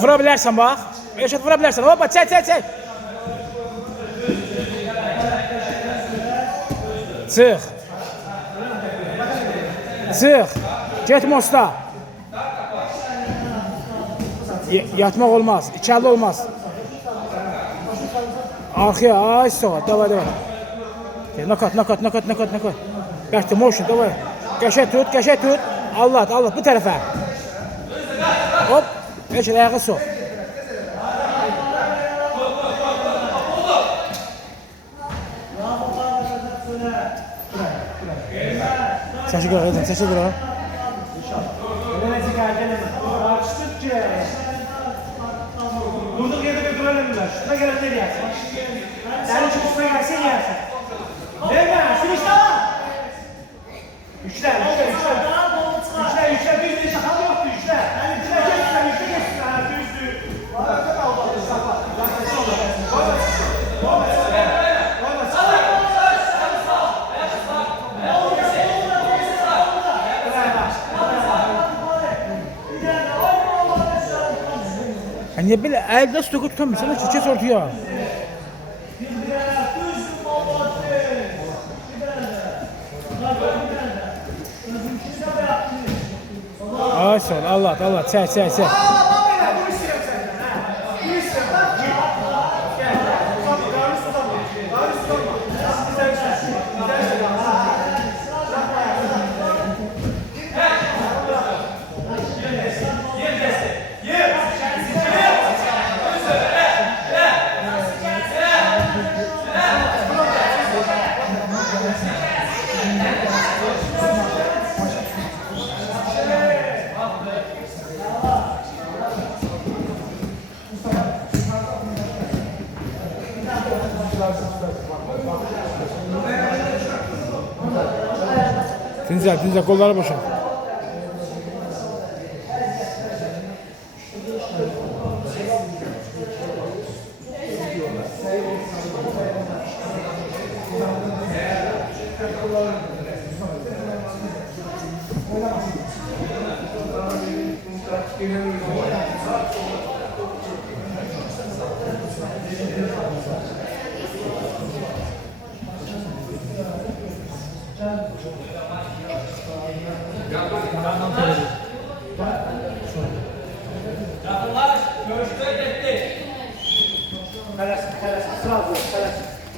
Vura bilərsən bax. Eşit vura bilərsən. Hoppa çək. Çıx. Get mosta. Yatmaq olmaz. İçəli olmaz. Arxaya. Ay soğa. Davay. Nakat. Back to motion. Davay. Qəşək tut. Allah. Bu tərəfə. Hop. Eşit ayağı soq. Səsi qırar. Durduk yerde bir güvenlemler. Şuna gelenler yersin. Senin çıkışına gelsin yersin. Değil mi? Şunu işte var. Üçler. Düzdü. Şakal yoktu üçler. Üçler geçsin. Düzdü. Niye böyle elde stoku tutamıyorsun? Sana çiçeği sortuyor. Ay sol Allah. Çek. Tinzel kolları boşalt.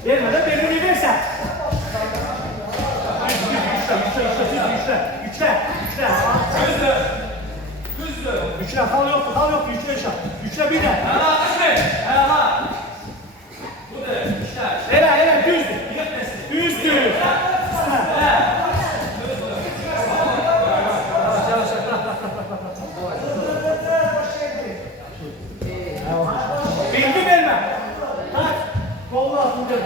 Vermeden belirli versen. Üçler. Fal yok. Üçler bir de. Bu da üçler. Hele düzdü. Bilgi verme. Kolla atınca.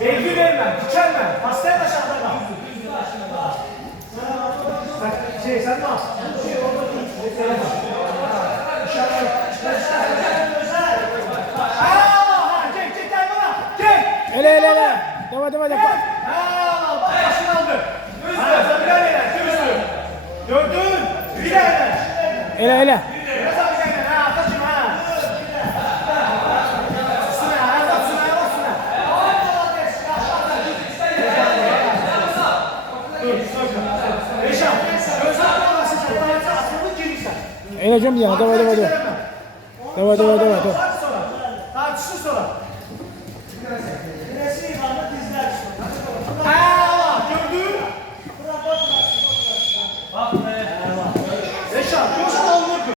Belki vermem, tükenmem. Hastaya da şartlarla. Sen ne yap? Çek gel bana. Çek. Ele. Devam. Başını aldı. Gördün. Bir de Elə, elə. Biraz abi sen ha, arkadaşım ha. Üstüne, ayağına üstüne, üstüne. Dur, dur. Eşan, gözler bağlasın sen. Daha önce atıldı girmişsen. Eləcəm bir yana, davay. Davay.